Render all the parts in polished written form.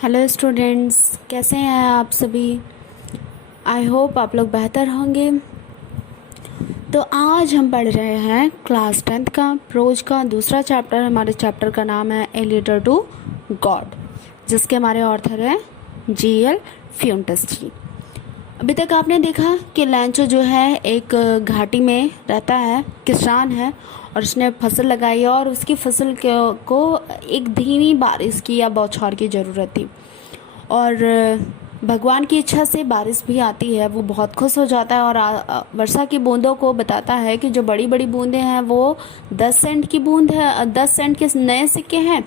Hello students, कैसे हैं आप सभी। आई होप आप लोग बेहतर होंगे। तो आज हम पढ़ रहे हैं क्लास 10th का प्रोज का दूसरा चैप्टर। हमारे चैप्टर का नाम है ए लेटर टू गॉड, जिसके हमारे ऑथर हैं जी.एल. फ्यूंटस जी। अभी तक आपने देखा कि लैंचो जो है एक घाटी में रहता है, किसान है, और उसने फसल लगाई और उसकी फसल को एक धीमी बारिश की या बौछार की ज़रूरत थी। और भगवान की इच्छा से बारिश भी आती है। वो बहुत खुश हो जाता है और वर्षा की बूंदों को बताता है कि जो बड़ी बड़ी बूंदें हैं वो 10 सेंट की बूंद है, 10 सेंट के नए सिक्के हैं,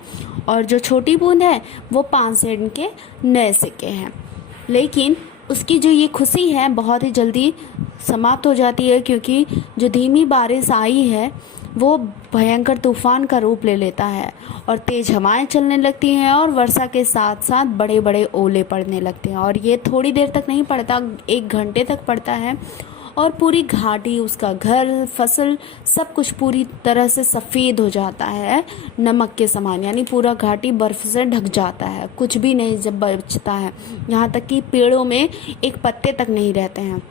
और जो छोटी बूंद है वो 5 सेंट के नए सिक्के हैं। लेकिन उसकी जो ये खुशी है बहुत ही जल्दी समाप्त हो जाती है, क्योंकि जो धीमी बारिश आई है वो भयंकर तूफान का रूप ले लेता है और तेज हवाएं चलने लगती हैं और वर्षा के साथ साथ बड़े बड़े ओले पड़ने लगते हैं। और ये थोड़ी देर तक नहीं पड़ता, 1 घंटे तक पड़ता है, और पूरी घाटी, उसका घर, फसल, सब कुछ पूरी तरह से सफ़ेद हो जाता है नमक के समान। यानी पूरा घाटी बर्फ़ से ढक जाता है, कुछ भी नहीं जब बचता है। यहाँ तक कि पेड़ों में एक पत्ते तक नहीं रहते हैं।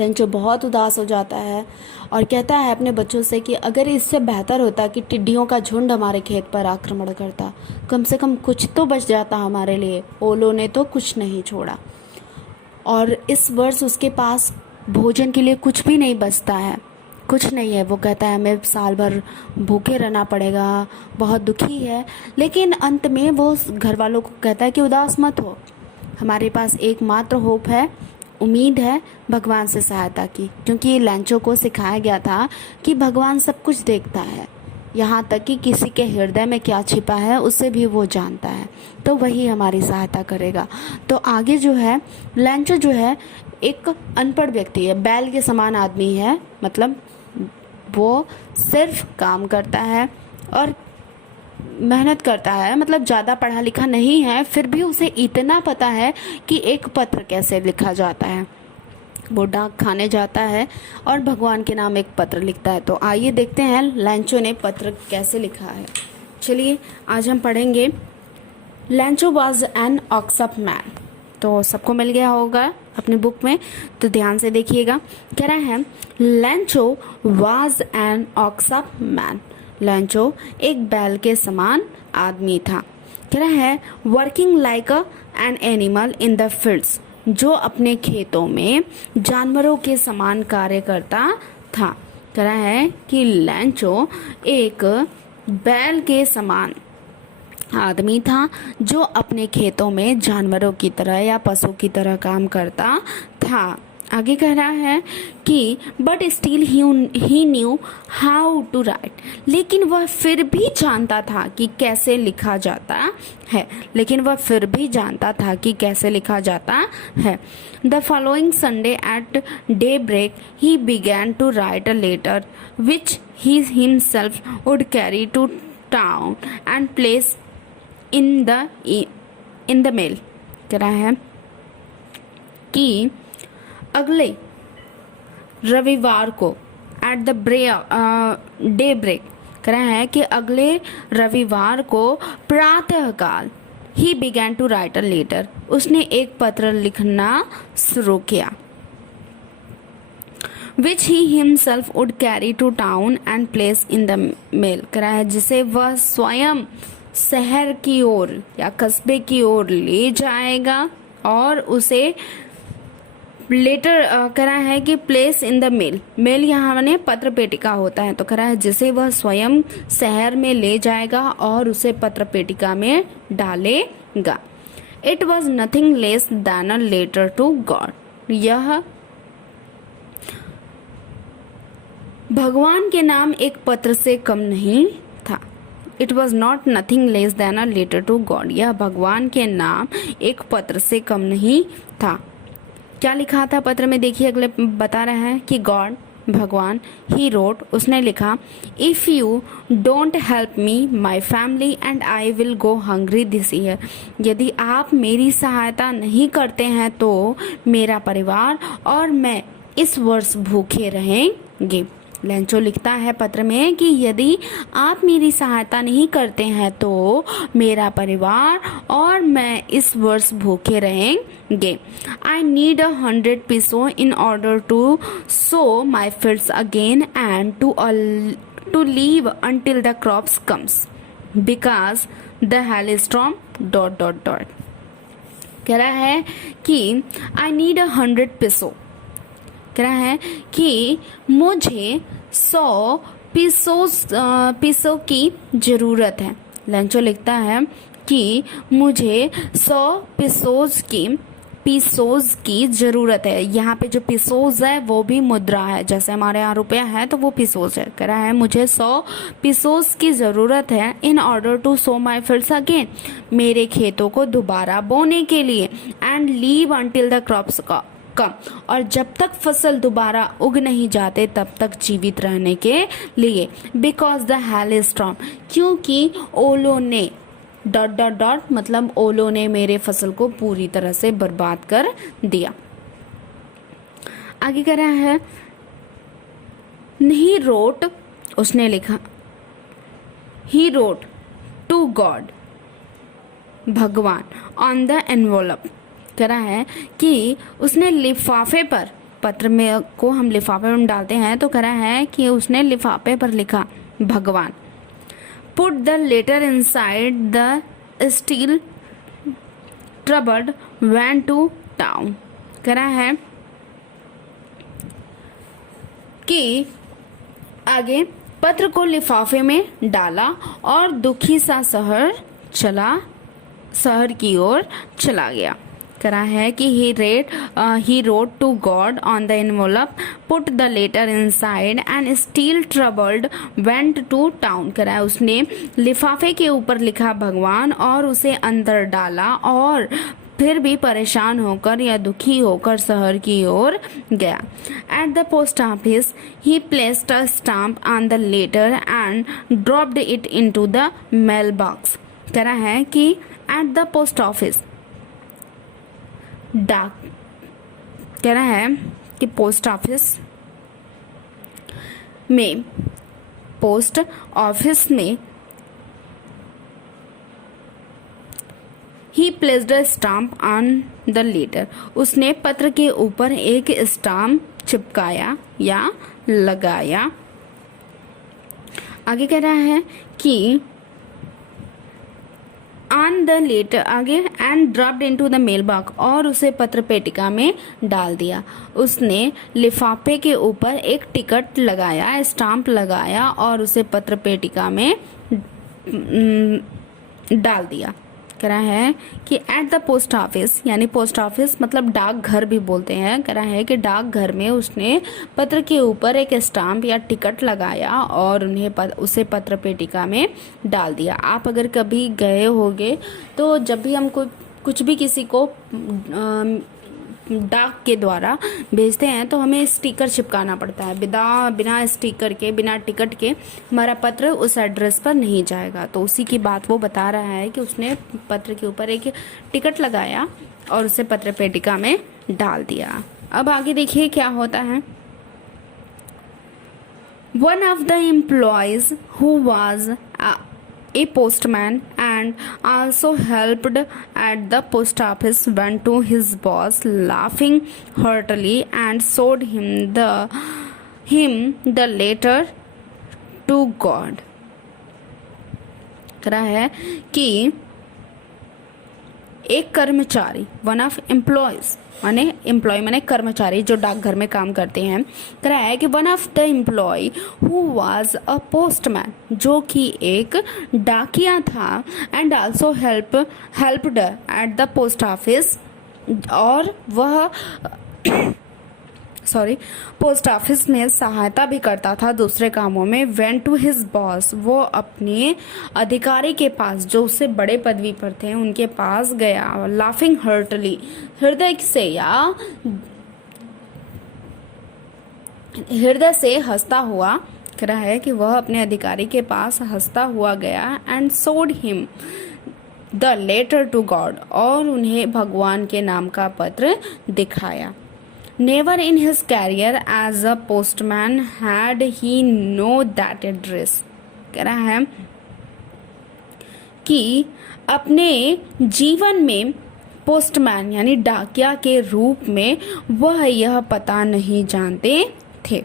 लंचो बहुत उदास हो जाता है और कहता है अपने बच्चों से कि अगर इससे बेहतर होता कि टिड्डियों का झुंड हमारे खेत पर आक्रमण करता, कम से कम कुछ तो बच जाता हमारे लिए। ओलों ने तो कुछ नहीं छोड़ा। और इस वर्ष उसके पास भोजन के लिए कुछ भी नहीं बचता है, कुछ नहीं है। वो कहता है हमें साल भर भूखे रहना पड़ेगा, बहुत दुखी है। लेकिन अंत में वो घर वालों को कहता है कि उदास मत हो, हमारे पास एकमात्र होप है, उम्मीद है भगवान से सहायता की। क्योंकि लैंचो को सिखाया गया था कि भगवान सब कुछ देखता है, यहाँ तक कि किसी के हृदय में क्या छिपा है उसे भी वो जानता है, तो वही हमारी सहायता करेगा। तो आगे जो है लैंचो जो है एक अनपढ़ व्यक्ति है, बैल के समान आदमी है। मतलब वो सिर्फ काम करता है और मेहनत करता है, मतलब ज़्यादा पढ़ा लिखा नहीं है, फिर भी उसे इतना पता है कि एक पत्र कैसे लिखा जाता है। वो डाक खाने जाता है और भगवान के नाम एक पत्र लिखता है। तो आइए देखते हैं लैंचो ने पत्र कैसे लिखा है। चलिए आज हम पढ़ेंगे लैंचो वॉज एन ऑक्सअप मैन। तो सबको मिल गया होगा अपनी बुक में, तो ध्यान से देखिएगा। कह रहा है Lencho was an ox of a man. Lencho एक बैल के समान आदमी था। कह रहा है working like an animal in the fields, जो अपने खेतों में जानवरों के समान कार्य करता था। कह रहा है कि लैंचो एक बैल के समान आदमी था जो अपने खेतों में जानवरों की तरह या पशु की तरह काम करता था। आगे कह रहा है कि but still he knew how to write, लेकिन वह फिर भी जानता था कि कैसे लिखा जाता है। The following Sunday at daybreak he began to write a letter which he himself would carry to town and place in the mail. कह रहा है कि अगले रविवार को एट द डे ब्रेक, कह रहा है कि अगले रविवार को प्रातःकाल ही began to write a letter, उसने एक पत्र लिखना शुरू किया। Which he himself would carry to town and place in the mail. कह रहा है जिसे वह स्वयं शहर की ओर या कस्बे की ओर ले जाएगा और उसे लेटर कह रहा है कि place in the mail. Mail यहाँ ने पत्र पेटिका होता है। तो कह रहा है जिसे वह स्वयं शहर में ले जाएगा और उसे पत्र पेटिका में डालेगा। It was nothing less than a letter to God. यह भगवान के नाम एक पत्र से कम नहीं था। It was not nothing less than a letter to God. यह भगवान के नाम एक पत्र से कम नहीं था। क्या लिखा था पत्र में, देखिए अगले बता रहे हैं कि गॉड, भगवान, ही रोट, उसने लिखा, if you don't help me my family and I will go hungry this year. यदि आप मेरी सहायता नहीं करते हैं तो मेरा परिवार और मैं इस वर्ष भूखे रहेंगे। लेंचो लिखता है पत्र में कि यदि आप मेरी सहायता नहीं करते हैं तो मेरा परिवार और मैं इस वर्ष भूखे रहेंगे। I need 100 peso in order to sow my fields again and to leave until the crops comes because the hailstorm ... कह रहा है कि आई नीड 100 peso, कह रहा है कि मुझे 100 पीसों की ज़रूरत है। लेंचो लिखता है कि मुझे 100 पीसोज की ज़रूरत है। यहाँ पे जो पीसोज है वो भी मुद्रा है, जैसे हमारे यहाँ रुपया है तो वो पीसोज है। कह रहा है मुझे 100 पीसोज की ज़रूरत है in order to sow my fields again, मेरे खेतों को दोबारा बोने के लिए, and leave until the crops come, और जब तक फसल दोबारा उग नहीं जाते तब तक जीवित रहने के लिए, बिकॉज द हेलस्टॉर्म, क्योंकि ओलों ने ... मतलब ओलों ने मेरे फसल को पूरी तरह से बर्बाद कर दिया। आगे कह रहा है ही रोट, उसने लिखा, ही रोट टू गॉड, भगवान, ऑन द एनवोलप, कह रहा है कि उसने लिफाफे पर, पत्र में को हम लिफाफे में डालते हैं तो कह रहा है कि उसने लिफाफे पर लिखा भगवान। Put the letter inside the still troubled went to town, कह रहा है कि आगे पत्र को लिफाफे में डाला और दुखी सा शहर की ओर चला गया। कह रहा है कि he wrote to God on the envelope, put the letter inside and still troubled went to town। कह रहा है उसने लिफाफे के ऊपर लिखा भगवान और उसे अंदर डाला और फिर भी परेशान होकर या दुखी होकर शहर की ओर गया। At the post office he placed a stamp on the letter and dropped it into the mailbox। कह रहा है कि at the post office, डाक, कह रहा है कि पोस्ट ऑफिस में he placed a stamp on the letter, उसने पत्र के ऊपर एक स्टाम्प चिपकाया या लगाया। आगे कह रहा है कि ऑन द लेटर, आगे, and dropped into the mail box, और उसे पत्र पेटिका में डाल दिया। उसने लिफाफे के ऊपर एक टिकट लगाया, स्टाम्प लगाया और उसे पत्र पेटिका में डाल दिया। कह रहा है कि एट द पोस्ट ऑफिस, यानी पोस्ट ऑफिस मतलब डाक घर भी बोलते हैं। कह रहा है कि डाक घर में उसने पत्र के ऊपर एक स्टाम्प या टिकट लगाया और उसे पत्र पेटिका में डाल दिया। आप अगर कभी गए होंगे तो जब भी हम कुछ भी किसी को डाक के द्वारा भेजते हैं तो हमें स्टिकर चिपकाना पड़ता है। बिना स्टिकर के, बिना टिकट के हमारा पत्र उस एड्रेस पर नहीं जाएगा। तो उसी की बात वो बता रहा है कि उसने पत्र के ऊपर एक टिकट लगाया और उसे पत्र पेटिका में डाल दिया। अब आगे देखिए क्या होता है। One of the employees who was a postman and also helped at the post office went to his boss laughing heartily and showed him the letter to God। कह रहा है कि एक कर्मचारी, वन ऑफ एम्प्लॉयज, माने employ माने कर्मचारी जो डाकघर में काम करते हैं, कह रहा है कि one of the employee who was a postman, जो कि एक डाकिया था, and also helped at the post office, और वह पोस्ट ऑफिस में सहायता भी करता था दूसरे कामों में। वेंट टू हिज बॉस, वो अपने अधिकारी के पास जो उससे बड़े पदवी पर थे उनके पास गया। लाफिंग हर्टली, हृदय से हंसता हुआ। कह रहा है कि वह अपने अधिकारी के पास हंसता हुआ गया। And showed him the letter to God, और उन्हें भगवान के नाम का पत्र दिखाया। Never in his career as a postman had he know that address. कह रहा है कि अपने जीवन में पोस्टमैन यानी डाकिया के रूप में वह यह पता नहीं जानते थे।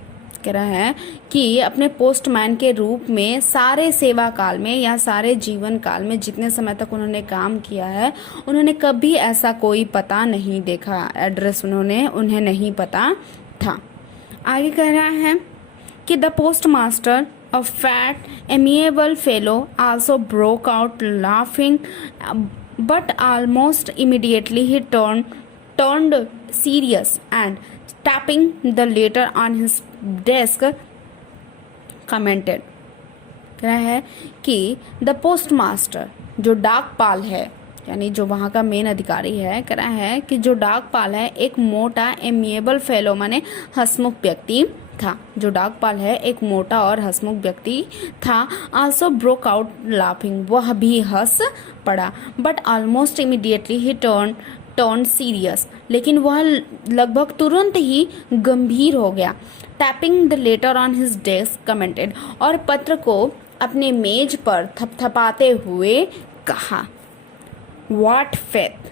कह रहा है कि अपने पोस्टमैन के रूप में सारे सेवा काल में या सारे जीवन काल में जितने समय तक उन्होंने काम किया है, उन्होंने कभी ऐसा कोई पता नहीं देखा, एड्रेस उन्हें नहीं पता था। आगे कह रहा है कि the post master, a fat, amiable fellow, also broke out laughing, but almost immediately he turned serious and tapping the letter on his desk commented। कह रहा है कि द पोस्ट मास्टर, जो डाकपाल है यानी जो वहाँ का मेन अधिकारी है, कह रहा है कि जो डाकपाल है एक मोटा एमिएबल फेलो माने हंसमुख व्यक्ति था। जो डाकपाल है एक मोटा और हंसमुख व्यक्ति था। आल्सो ब्रोक आउट लाफिंग, वह भी हंस पड़ा। But almost immediately he turn serious, लेकिन वह लगभग तुरंत ही गंभीर हो गया। Tapping the later on his desk commented, और पत्र को अपने मेज पर थपथपाते हुए कहा, व्हाट फेथ,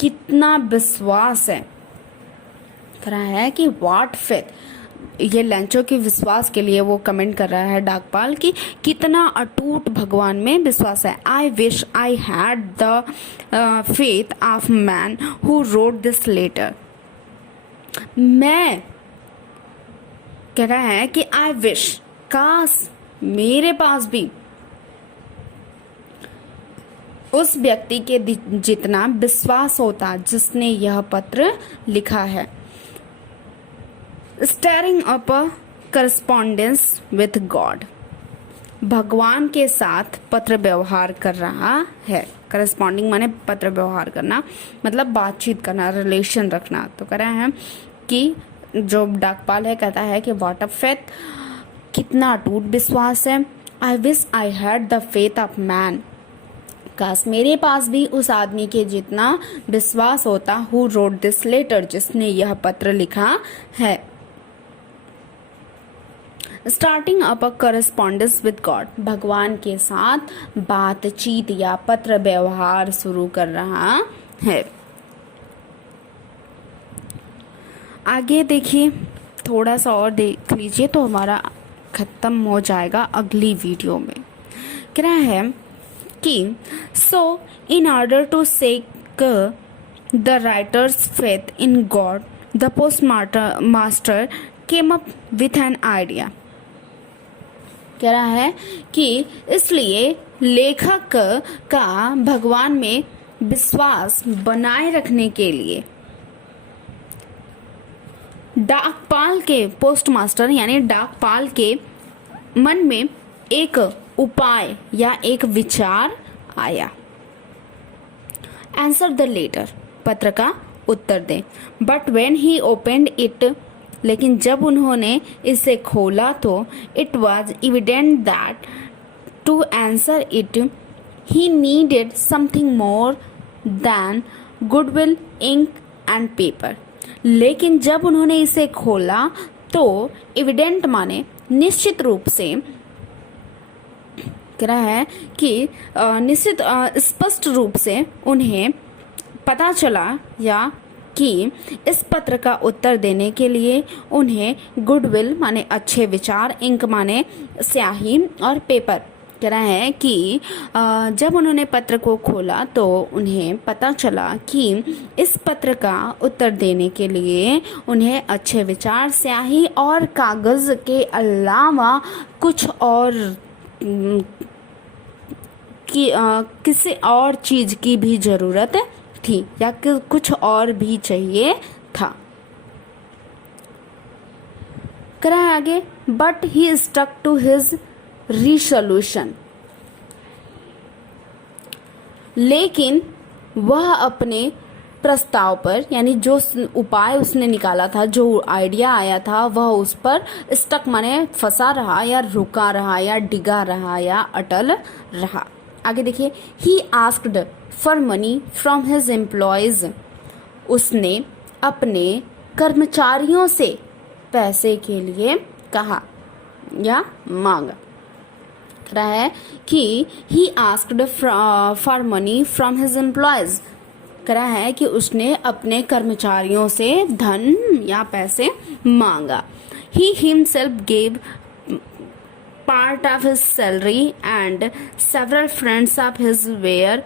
कितना विश्वास है। कह रहा है कि व्हाट फेथ, ये लैंचो के विश्वास के लिए वो कमेंट कर रहा है डाकपाल की कितना अटूट भगवान में विश्वास है। I wish I had the faith of man who wrote this letter. मैं, कह रहा है कि आई विश, काश मेरे पास भी उस व्यक्ति के जितना विश्वास होता जिसने यह पत्र लिखा है। Steering up a correspondence with God, भगवान के साथ पत्र व्यवहार कर रहा है। करस्पॉन्डिंग माने पत्र व्यवहार करना, मतलब बातचीत करना, रिलेशन रखना। तो कह रहे हैं कि जो डाकपाल है कहता है कि व्हाट अ फेथ, कितना अटूट विश्वास है। I wish I had the faith of man, काश मेरे पास भी उस आदमी के जितना विश्वास होता। हु रोट दिस लेटर, जिसने यह पत्र लिखा है। Starting up a correspondence with God, भगवान के साथ बातचीत या पत्र व्यवहार शुरू कर रहा है। आगे देखिए, थोड़ा सा और देख लीजिए तो हमारा खत्म हो जाएगा अगली वीडियो में। कह रहा है कि so in order to seek the writer's faith in God, the postmaster came up with an idea. कह रहा है कि इसलिए लेखक का भगवान में विश्वास बनाए रखने के लिए डाकपाल के, पोस्ट मास्टर यानी डाकपाल के मन में एक उपाय या एक विचार आया। आंसर द लेटर, पत्र का उत्तर दें। But when he opened it, लेकिन जब उन्होंने इसे खोला तो it was evident that to answer it he needed something more than goodwill, ink and paper. लेकिन जब उन्होंने इसे खोला तो इविडेंट माने निश्चित रूप से, कह रहा है कि निश्चित स्पष्ट रूप से उन्हें पता चला या कि इस पत्र का उत्तर देने के लिए उन्हें गुडविल माने अच्छे विचार, इंक माने स्याही और पेपर। कह रहा है कि जब उन्होंने पत्र को खोला तो उन्हें पता चला कि इस पत्र का उत्तर देने के लिए उन्हें अच्छे विचार, स्याही और कागज़ के अलावा कुछ और किसी और चीज़ की भी ज़रूरत थी या कुछ और भी चाहिए था। कह रहा है आगे, but he stuck to his resolution, लेकिन वह अपने प्रस्ताव पर यानी जो उपाय उसने निकाला था, जो आइडिया आया था, वह उस पर स्टक माने फंसा रहा या रुका रहा या डिगा रहा या अटल रहा। आगे देखिए, he asked for money from his employees, उसने अपने कर्मचारियों से पैसे के लिए कहा या मांगा। कह रहा है कि he asked for money from his employees. कह रहा है कि उसने अपने कर्मचारियों से धन या पैसे मांगा। He himself gave part of his salary and several friends of his were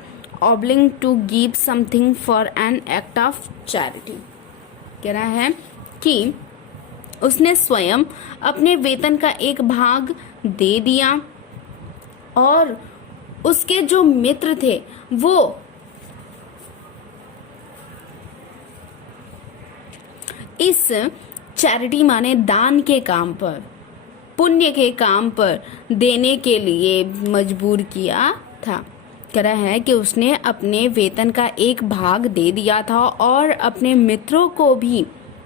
obliged to give something for an act of charity। कह रहा है कि उसने स्वयं अपने वेतन का एक भाग दे दिया और उसके जो मित्र थे वो इस चैरिटी माने दान के काम पर, पुण्य के काम पर देने के लिए मजबूर किया था। कह रहा है कि उसने अपने वेतन का एक भाग दे दिया था और अपने मित्रों को भी,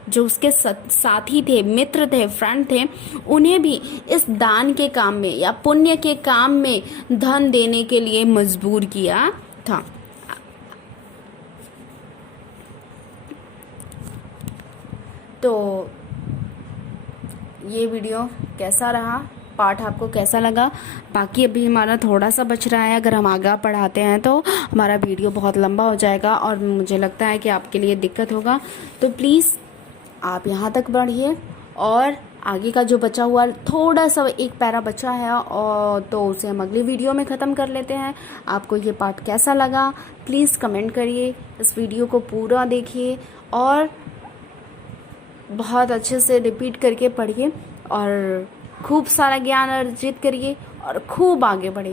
जो उसके साथी थे, मित्र थे, फ्रेंड थे, उन्हें भी इस दान के काम में या पुण्य के काम में धन देने के लिए मजबूर किया था। तो ये वीडियो कैसा रहा, पाठ आपको कैसा लगा? बाकी अभी हमारा थोड़ा सा बच रहा है, अगर हम आगे पढ़ाते हैं तो हमारा वीडियो बहुत लंबा हो जाएगा और मुझे लगता है कि आपके लिए दिक्कत होगा। तो प्लीज़ आप यहाँ तक बढ़िए और आगे का जो बचा हुआ थोड़ा सा एक पैरा बचा है और तो उसे हम अगली वीडियो में ख़त्म कर लेते हैं। आपको ये पाठ कैसा लगा प्लीज़ कमेंट करिए, इस वीडियो को पूरा देखिए और बहुत अच्छे से रिपीट करके पढ़िए और खूब सारा ज्ञान अर्जित करिए और खूब आगे बढ़िए।